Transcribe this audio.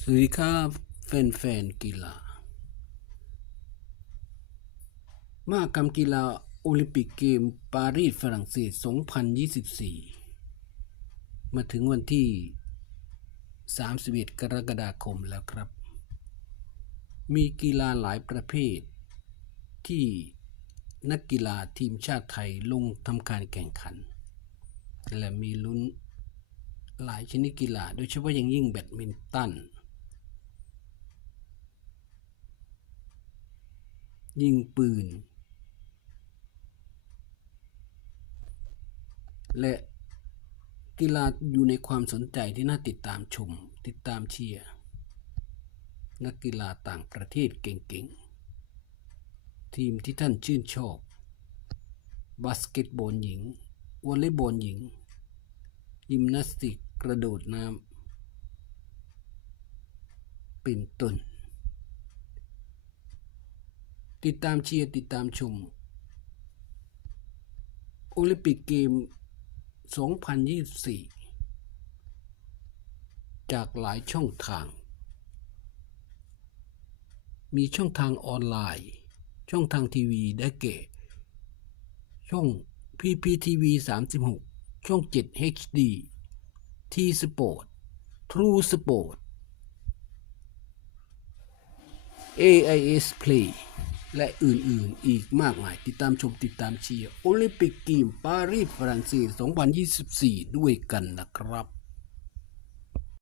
สวัสดีครับแฟนๆกีฬา มากรรมกีฬาโอลิมปิกเกมปารีสฝรั่งเศส 2024 มาถึงวันที่ 31 กรกฎาคมแล้วครับ มีกีฬาหลายประเภท ที่นักกีฬาทีมชาติไทยลงทำการแข่งขัน และมีลุ้นหลายชนิดกีฬา โดยเฉพาะอย่างยิ่งแบดมินตัน ยิงปืน และกีฬาอยู่ในความสนใจที่น่าติดตามชม ติดตามเชียร์นักกีฬาต่างประเทศเก่งๆ ทีมที่ท่านชื่นชอบบาสเกตบอลหญิงวอลเลย์บอลหญิง ยิมนาสติกกระโดดน้ำเป็นต้น ติดตามเชียร์ ติดตามชม โอลิมปิกเกม 2024 จากหลายช่องทาง มีช่องทางออนไลน์ ช่องทางทีวีได้แก่ช่อง PPTV 36 ช่อง 7 HD T Sport True Sport AIS Play และอื่นๆ อีกมากมายติดตามชมติดตามเชียร์โอลิมปิกเกมปารีสฝรั่งเศส 2024 ด้วยกันนะครับ